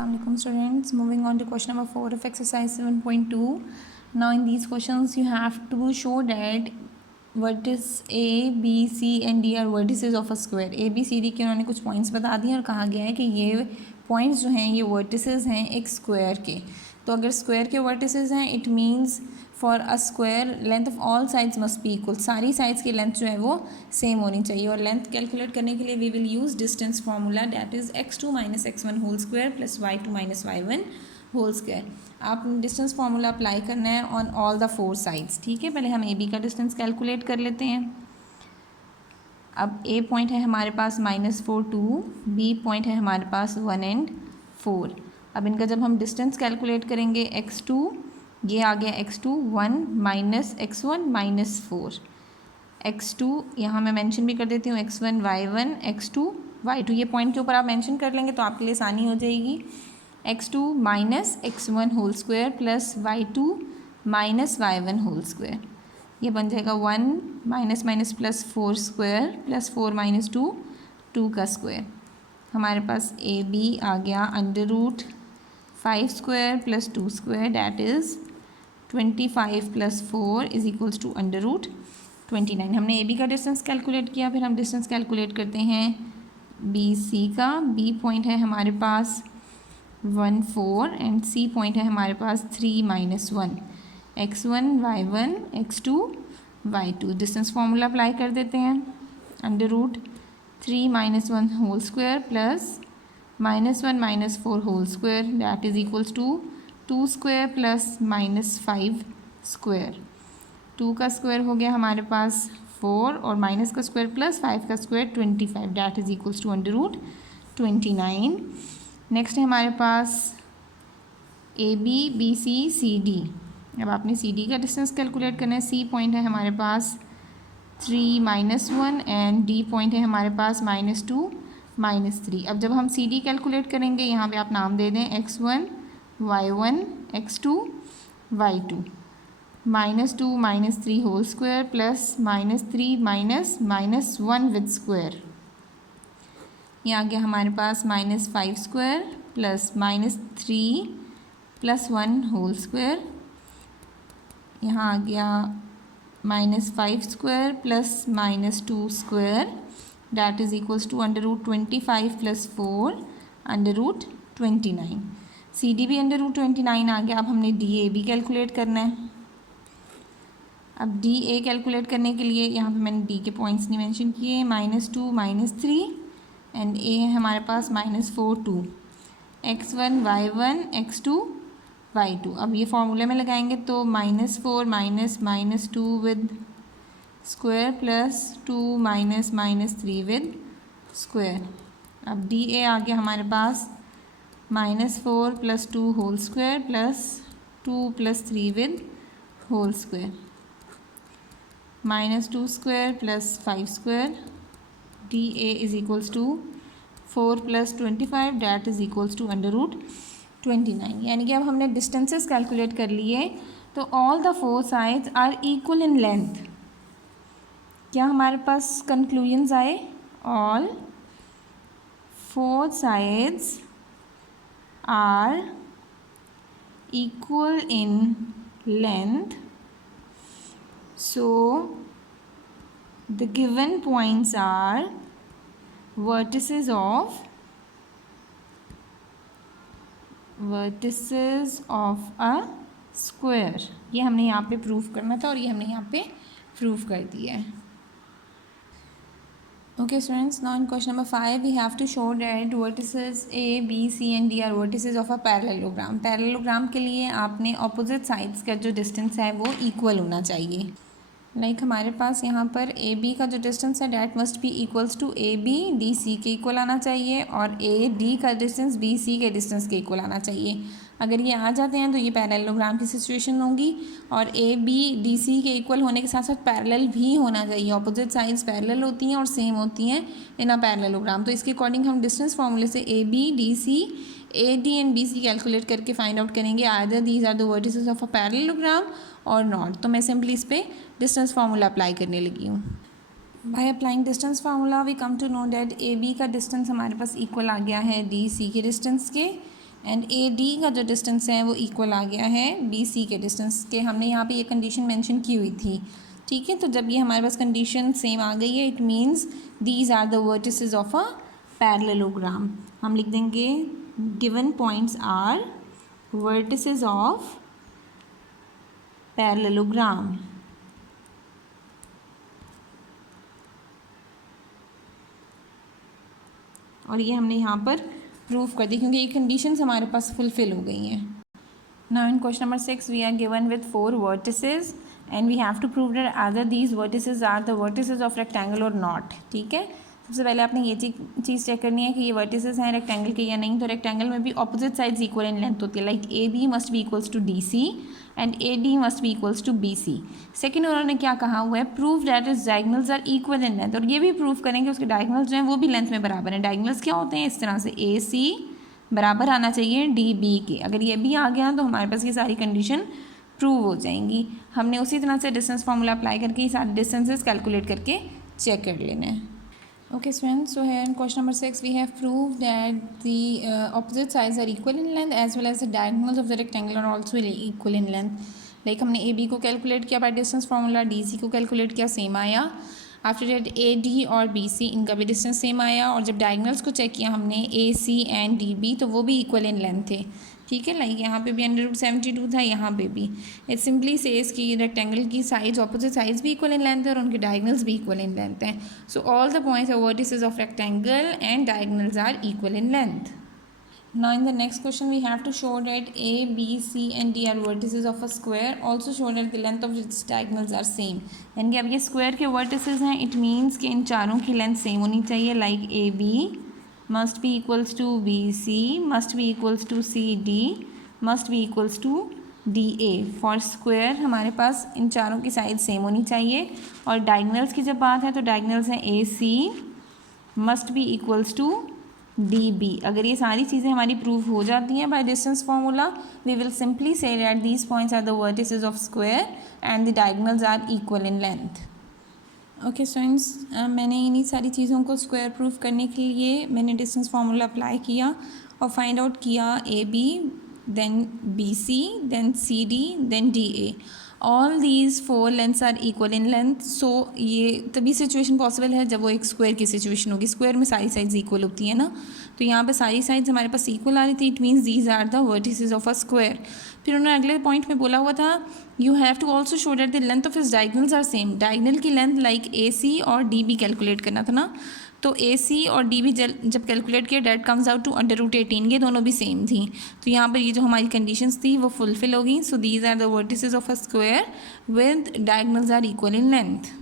Assalamualaikum students, moving on to question number 4 of exercise 7.2. Now in these questions you have to show that vertices A, B, C and D are vertices of a square. A, B, C, D के उन्होंने कुछ points बता दिए और कहा गया है कि ये पॉइंट्स जो हैं ये वर्टिसेस हैं एक स्क्वायर के. तो अगर स्क्वायर के वर्टिसेस हैं it means for a square length of all sides must be equal. सारी साइड्स की लेंथ जो है वो सेम होनी चाहिए. और लेंथ कैलकुलेट करने के लिए we will use distance formula that is x2 minus x1 whole square plus y2 minus y1 whole square. आप डिस्टेंस फार्मूला अप्लाई करना है on all the four sides. ठीक है, पहले हम ए बी का डिस्टेंस कैलकुलेट कर लेते हैं. अब ए पॉइंट है हमारे पास -4 2, बी पॉइंट है हमारे पास 1 and 4. अब इनका जब हम डिस्टेंस कैलकुलेट करेंगे x2 ये आ गया x2 1 minus x1 minus 4. x2 यहाँ मैं मेंशन भी कर देती हूँ x1 y1 x2 y2. ये पॉइंट के ऊपर आप मेंशन कर लेंगे तो आपके लिए आसानी हो जाएगी. x2 minus x1 whole square plus y2 minus y1 whole square. ये बन जाएगा 1 minus minus plus 4 square plus 4 minus 2 2 का स्क्वायर. हमारे पास ए बी आ गया under root 5 square plus 2 square that is 25 plus 4 is equals to under root 29. हमने A B का डिस्टेंस कैलकुलेट किया. फिर हम डिस्टेंस कैलकुलेट करते हैं बी सी का. बी पॉइंट है हमारे पास 1 4 एंड सी पॉइंट है हमारे पास 3 minus 1. x1 y1 x2 y2. Distance formula apply कर देते हैं. Under root 3 minus 1 whole square plus -1 minus 4 whole square that is equals to 2 square plus -5 square. 2 का स्क्वायर हो गया हमारे पास 4 और माइनस का स्क्वायर प्लस 5 का square 25 that is equals to under root 29. Next है हमारे पास a b b c c d. अब आपने सी डी का डिस्टेंस कैलकुलेट करना है. सी पॉइंट है हमारे पास 3 माइनस 1 एंड डी पॉइंट है हमारे पास -2 माइनस 3. अब जब हम सी डी कैलकुलेट करेंगे यहाँ पे आप नाम दे दें x1 y1 x2 y2. -2 minus 3 whole square plus -3 minus 1 with square. ये आ गया हमारे पास -5 square plus -3 plus 1 whole square. यहाँ आ गया -5 square plus -2 square that is equals to under root 25 plus 4 under root 29. C D भी अंडर रूट 29 आ गया. अब हमने डी ए भी कैलकुलेट करना है. अब डी ए कैलकुलेट करने के लिए यहाँ पे मैंने डी के पॉइंट्स नहीं मेंशन किए. -2 -3 एंड ए है हमारे पास -4 2. x1 y1 x2 y2. अब ये फॉर्मूले में लगाएंगे तो -4 minus 2 with square plus 2 minus 3 with square. अब डी ए आ गया हमारे पास -4 plus 2 whole square plus 2 plus 3 with whole square. -2 square plus 5 square. D A is equals to 4 plus 25 that is equals to under root 29. यानी कि अब हमने distances calculate कर लिए तो all the four sides are equal in length. क्या हमारे पास कंक्लूजन्स आए? All four sides are equal in length, so the given points are vertices of a square. ये हमने यहाँ पे प्रूफ करना था और ये हमने यहाँ पे प्रूफ कर दिया है. Okay students, now in question number 5 we have to show that vertices A, B, C and D are vertices of a parallelogram. Parallelogram के लिए आपने opposite sides का जो distance है वो equal होना चाहिए. लाइक हमारे पास यहाँ पर ए बी का जो डिस्टेंस है that must be equals to A B D C के इक्वल आना चाहिए और ए डी का डिस्टेंस बी सी के डिस्टेंस के इक्वल आना चाहिए. अगर ये आ जाते हैं तो ये पैरेललोग्राम की सिचुएशन होगी. और ए बी डी सी के इक्वल होने के साथ साथ पैरेलल भी होना चाहिए. ऑपोजिट साइड्स पैरेलल होती हैं और सेम होती हैं इन अ पैरेललोग्राम. तो इसके अकॉर्डिंग हम डिस्टेंस फार्मूले से A B D C A D and B C calculate करके फाइंड आउट करेंगे either these are the vertices of a parallelogram और नॉट. तो मैं सिंपली इस पर डिस्टेंस फार्मूला अप्लाई करने लगी हूँ. By applying distance formula we come to know that A B का डिस्टेंस हमारे पास इक्वल आ गया है डी सी के डिस्टेंस के. एंड ए डी का जो डिस्टेंस है वो इक्वल आ गया है बी सी के डिस्टेंस के। हमने यहाँ पे ये कंडीशन मेंशन की हुई थी, ठीक है। तो जब ये हमारे पास कंडीशन सेम आ गई है, it means these are the vertices of a parallelogram. हम लिख देंगे given points are vertices of parallelogram. और ये हमने यहाँ पर प्रूफ कर दी क्योंकि ये कंडीशंस हमारे पास फुलफिल हो गई हैं। Now in question number 6 we are given with 4 vertices and we have to prove that other these vertices are the vertices of rectangle और नॉट, ठीक है। सबसे पहले आपने ये चीज़ चेक करनी है कि ये वर्टिसेस हैं रेक्टेंगल के या नहीं। तो रेक्टेंगल में भी opposite sides equal in length होती है, like A B must be equals to D C and A D must be equals to B C. Second उन्होंने क्या कहा हुआ है, prove that is diagonals are equal in length, और ये भी प्रूव करेंगे उसके डायगोनल्स जो हैं वो भी लेंथ में बराबर हैं। डायगोनल्स क्या होते हैं, इस तरह से ए सी बराबर आना चाहिए डी बी के। अगर ये भी आ गया तो हमारे पास ये सारी कंडीशन प्रूव हो जाएंगी। हमने उसी तरह से डिस्टेंस फार्मूला अप्लाई करके ये सारे डिस्टेंसेस कैलकुलेट करके चेक कर लेना है। Okay students, so here in question number 6 we have proved that the opposite sides are equal in length as well as the diagonals of the rectangle are also equal in length. Like हमने AB को calculate किया bye distance formula, DC को calculate किया, same आया। After that AD और BC इनका भी distance same आया, और जब डायगोनल्स को चेक किया हमने AC एंड DB तो वो भी इक्वल इन लेंथ थे, ठीक है। लाइक यहाँ पे भी √72 था, यहाँ पे भी। इट सिंपली सेज कि रेक्टेंगल की साइड्स ऑपोजिट साइड्स भी इक्वल इन लेंथ है और उनके डायगोनल्स भी इक्वल इन लेंथ हैं। So all the points are vertices of rectangle and diagonals are equal in length. Now in the next question we have to show that A, B, C and D are vertices of a square. Also show that the length of its diagonals are same. यानी कि अब ये square के vertices हैं, it means कि इन चारों की length same होनी चाहिए। Like A B must be equals to BC, must be equals to CD, must be equals to DA। For square हमारे पास इन चारों की साइड सेम होनी चाहिए। और डायगोनल्स की जब बात है तो डायगोनल्स हैं AC must be equals to DB। अगर ये सारी चीज़ें हमारी प्रूव हो जाती हैं by distance formula, we will simply say that these points are the vertices of square and the diagonals are equal in length. Okay students, मैंने इन्हीं सारी चीज़ों को स्क्वायर प्रूफ करने के लिए मैंने डिस्टेंस फार्मूला अप्लाई किया और फाइंड आउट किया AB, then BC, then CD, then DA। All these 4 lengths are equal in length. So ये तभी सिचुएशन पॉसिबल है जब वो एक स्क्वायर की सिचुएशन होगी। स्क्वायर में सारी साइड्स इक्वल होती है ना, तो यहाँ पे सारी साइड्स हमारे पास इक्वल आ रही थी, it means these are the vertices of a square. फिर उन्होंने अगले पॉइंट में बोला हुआ था you have to also show that the length of his diagonals are same. Diagonal की लेंथ लाइक AC और DB कैलकुलेट करना था ना, तो AC और DB जब कैलकुलेट किया डेट कम्स आउट टू √18, ये दोनों भी सेम थी। तो यहाँ पर ये जो हमारी कंडीशंस थी वो फुलफिल हो गई। So these are the vertices of a square with diagonals are equal in length.